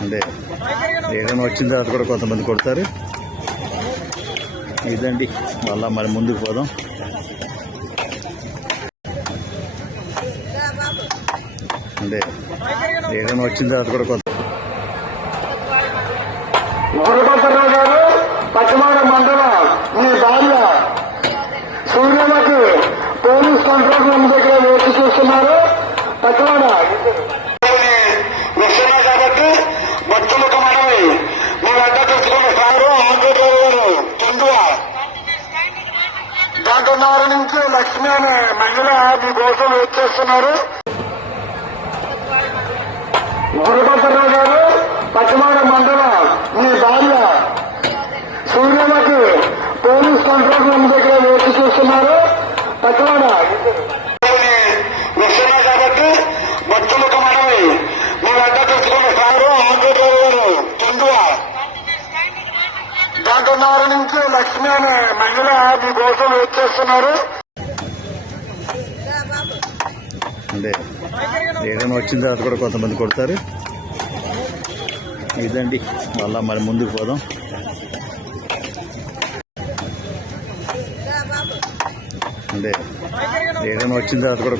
అంటే ఏదైనా వచ్చిన తర్వాత కూడా కొంతమంది కొడతారు. ఇదండి, మళ్ళా మరి ముందుకు పోదాం. అంటే ఏదైనా వచ్చిన తర్వాత కూడా కొంత గురుపతిరావు గారు పచ్చమాడ మండలం మీ భార్య సూర్యమకి పోలీస్ కంట్రోల్ రూమ్ దగ్గర వేచి చూస్తున్నారు. పచ్చమాడ విషయమే కాబట్టి భక్తులకు మనవి మీ వద్ద తెచ్చుకున్న సారు ఆంధ్రప్రదేశ్ గారు తుండువ గంటన్నర నుంచి లక్ష్మి అనే మహిళ మీ కోసం వెయిట్ చేస్తున్నారు. గురుపతిరావు గారు పచ్చమాడ మండలం మీ భార్య సూర్యమకి పోలీస్ కంట్రోల్ రూమ్ దగ్గర వేచి చూస్తున్నారు. పచ్చమాడ విషయమే కాబట్టి భక్తులకు మనవి మీ వద్ద తెచ్చుకున్న సారు ఆంధ్రప్రదేశ్ గారు తుండువ గంటన్నర నుంచి లక్ష్మి అనే మహిళ మీ కోసం వెయిట్ చేస్తున్నారు. అంటే ఏదైనా వచ్చిన తర్వాత కూడా కొంతమంది కొడతారు. ఇదండి, మళ్ళా మరి ముందుకు పోదాం. అంటే ఏదైనా వచ్చిన తర్వాత కూడా